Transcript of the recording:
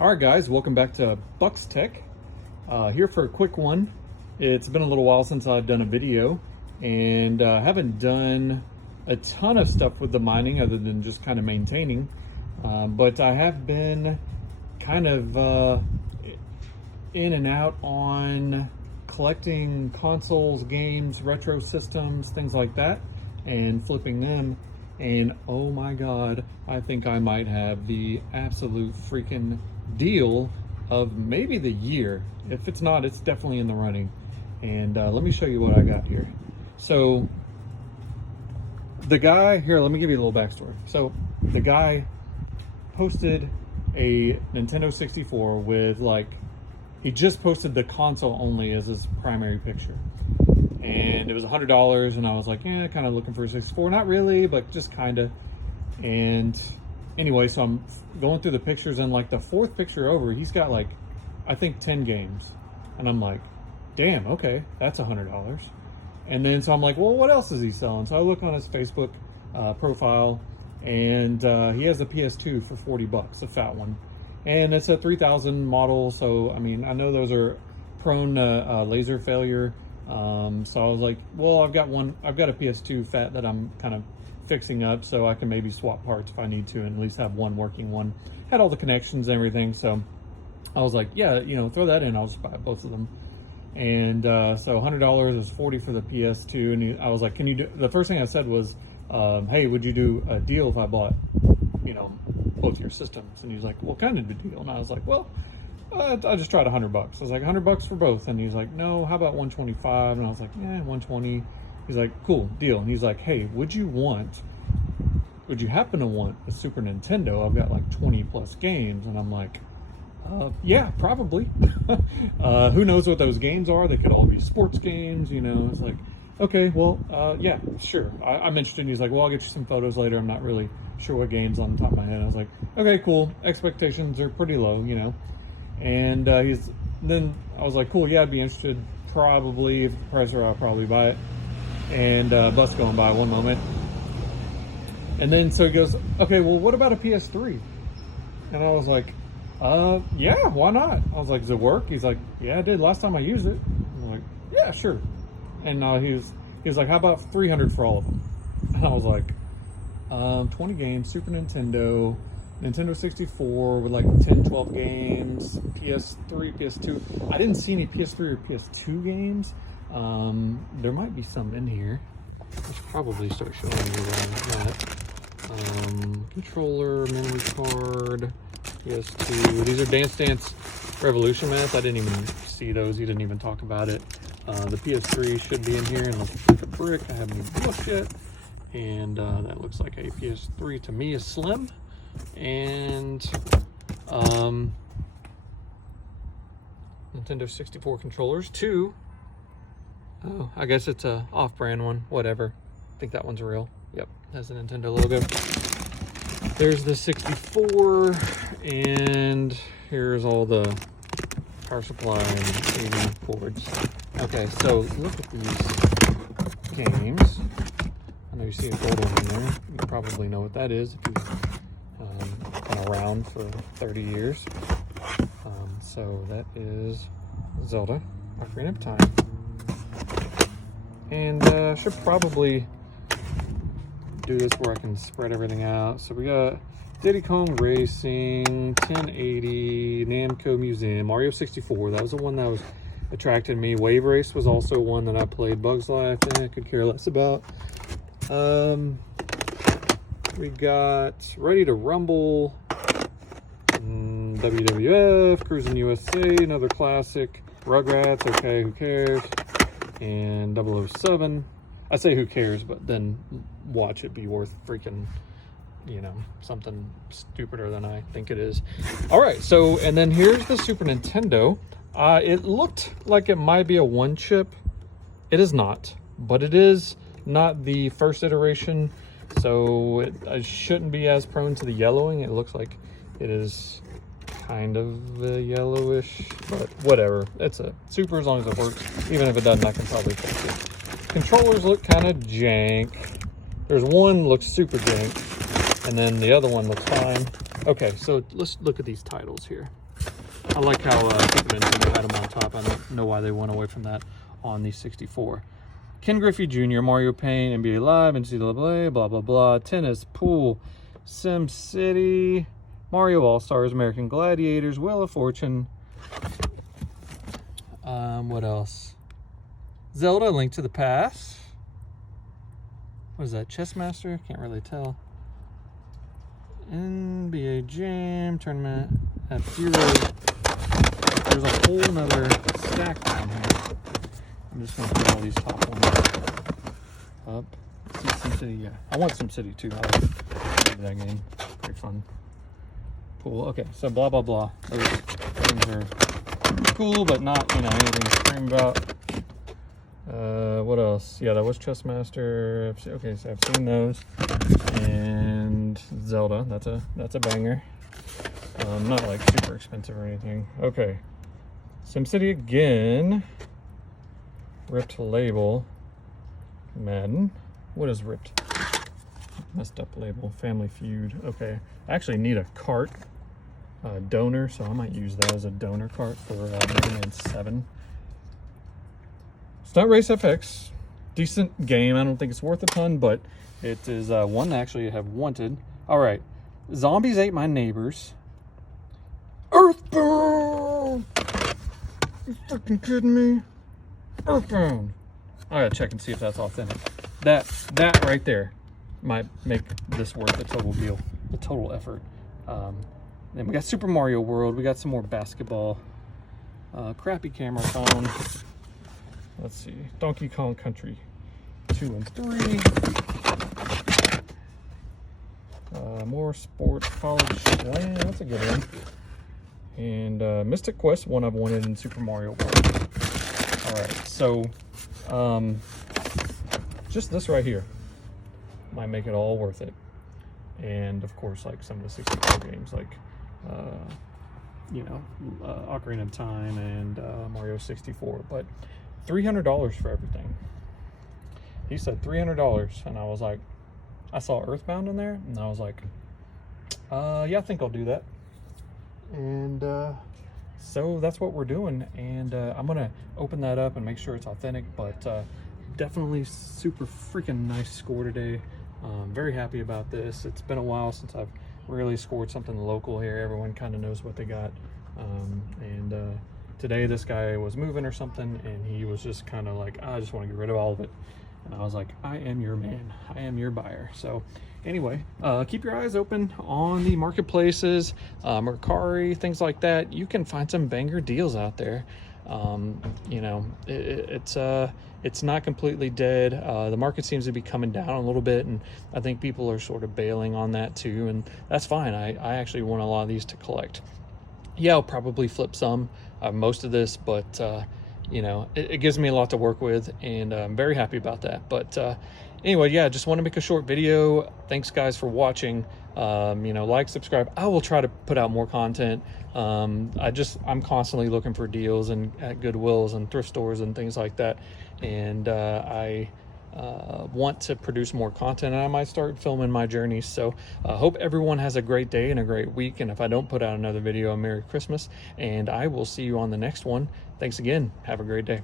All right, guys, welcome back to Bucks Tech. Here for a quick one. It's been a little while since I've done a video, and haven't done a ton of stuff with the mining other than just kind of maintaining. But I have been kind of in and out on collecting consoles, games, retro systems, things like that, and flipping them. And oh my God, I think I might have the absolute freaking deal of maybe the year. If it's not, it's definitely in the running. And let me show you what I got here. So the guy here, let me give you a little backstory. So the guy posted a Nintendo 64 with, like, he just posted the console only as his primary picture, and it was $100, and I was like, yeah, kind of looking for a 64. Not really, but just kind of. And anyway, so I'm going through the pictures, and like the fourth picture over, he's got like, I think 10 games. And I'm like, damn, okay, that's $100. And then so I'm like, well, what else is he selling? So I look on his Facebook profile, and he has the PS2 for 40 bucks, a fat one. And it's a 3000 model. So, I mean, I know those are prone to laser failure. So I was like, well, I've got a PS2 fat that I'm kind of fixing up, so I can maybe swap parts if I need to, and at least have one working one. Had all the connections and everything, so I was like, yeah, you know, throw that in, I'll just buy both of them. And so $100 is 40 for the PS2, and I was like, can you do, the first thing I said was, hey, would you do a deal if I bought, you know, both your systems? And he's like, what kind of a deal? And I was like, well, I just tried $100. I was like, $100 for both. And he's like, no, how about 125? And I was like, yeah, 120. He's like, cool, deal. And he's like, hey, would you happen to want a Super Nintendo? I've got like 20 plus games. And I'm like, yeah, probably. Who knows what those games are? They could all be sports games, you know. It's like, okay, well, yeah, sure. I'm interested. And he's like, well, I'll get you some photos later. I'm not really sure what games on the top of my head. I was like, okay, cool. Expectations are pretty low, you know. And then I was like, cool, yeah, I'd be interested. Probably, if the price are, I'll probably buy it. And bus going by one moment. And then so he goes, okay, well, what about a PS3? And I was like, yeah, why not? I was like, does it work? He's like, yeah, it did last time I used it. I'm like, yeah, sure. And he was like, how about 300 for all of them? And I was like, 20 games, Super Nintendo, Nintendo 64 with like 10, 12 games, PS3, PS2. I didn't see any PS3 or PS2 games. There might be some in here. I should probably start showing you that. Controller, memory card, PS2. These are Dance Dance Revolution mats. I didn't even see those. You didn't even talk about it. The PS3 should be in here and looks like a brick. I haven't even looked yet. And that looks like a PS3 to me, is slim. And Nintendo 64 controllers, two. Oh, I guess it's a off-brand one, whatever. I think that one's real. Yep, has the Nintendo logo. There's the 64, and here's all the power supply and AV ports. Okay, so look at these games. I know you see a gold one in there. You probably know what that is if you've been around for 30 years. So that is Zelda, Ocarina of Time. And should probably do this where I can spread everything out. So we got Diddy Kong Racing, 1080, Namco Museum, Mario 64. That was the one that was attracted me. Wave Race was also one that I played. Bugs Life, I could care less about. We got Ready to Rumble, WWF, Cruising USA, another classic. Rugrats, okay, who cares? And 007. I say who cares, but then watch it be worth freaking, you know, something stupider than I think it is. All right, so, and then here's the Super Nintendo. It looked like it might be a one chip. It is not, but it is not the first iteration, so it shouldn't be as prone to the yellowing. It looks like it is kind of yellowish, but whatever. It's a Super as long as it works. Even if it doesn't, I can probably fix it. Controllers look kind of jank. There's one looks super jank, and then the other one looks fine. Okay, so let's look at these titles here. I like how Pikmin had them on top. I don't know why they went away from that on the 64. Ken Griffey Jr., Mario Paint, NBA Live, NCAA, blah, blah, blah. Tennis, pool, Sim City, Mario All-Stars, American Gladiators, Wheel of Fortune. What else? Zelda, Link to the Past. What is that, Chess Master? Can't really tell. NBA Jam, Tournament, F-Zero. There's a whole nother stack down here. I'm just gonna put all these top ones up. See SimCity, yeah. I want SimCity too. I like that game. Pretty fun. Cool. Okay, so blah blah blah. Those things are cool, but not, you know, anything to scream about. What else? Yeah, that was Chess Master. Okay, so I've seen those. And Zelda. That's a banger. Not like super expensive or anything. Okay. SimCity again. Ripped label. Madden. What is ripped? Messed up label. Family Feud. Okay. I actually need a cart. Donor, so I might use that as a donor cart for Mega Man 7. Stunt Race FX. Decent game. I don't think it's worth a ton, but it is one actually I have wanted. All right. Zombies Ate My Neighbors. Earthbound! You fucking kidding me? Earthbound! I gotta check and see if that's authentic. That right there might make this worth the total deal, the total effort. Then we got Super Mario World. We got some more basketball. Crappy camera phone. Let's see. Donkey Kong Country 2 and 3. More sport college. Oh, yeah, that's a good one. And Mystic Quest, one I've wanted in Super Mario World. All right, so just this right here might make it all worth it. And of course, like some of the 64 games, like you know, Ocarina of Time and Mario 64. But $300 for everything. He said $300, and I was like, I saw Earthbound in there, and I was like, yeah, I think I'll do that. And so that's what we're doing, and I'm gonna open that up and make sure it's authentic, but definitely super freaking nice score today. Very happy about this. It's been a while since I've really scored something local here. Everyone kind of knows what they got, and today this guy was moving or something, and he was just kind of like, I just want to get rid of all of it. And I was like, I am your man. I am your buyer. So anyway, keep your eyes open on the marketplaces, Mercari, things like that. You can find some banger deals out there. You know, it's not completely dead. The market seems to be coming down a little bit, and I think people are sort of bailing on that too, and that's fine. I actually want a lot of these to collect. Yeah, I'll probably flip some, most of this, but you know, it gives me a lot to work with, and I'm very happy about that. But anyway, yeah, just want to make a short video. Thanks guys for watching. You know, like, subscribe. I will try to put out more content. I'm constantly looking for deals and at Goodwills and thrift stores and things like that, and I want to produce more content, and I might start filming my journeys. So hope everyone has a great day and a great week, and if I don't put out another video, a Merry Christmas, and I will see you on the next one. Thanks again. Have a great day.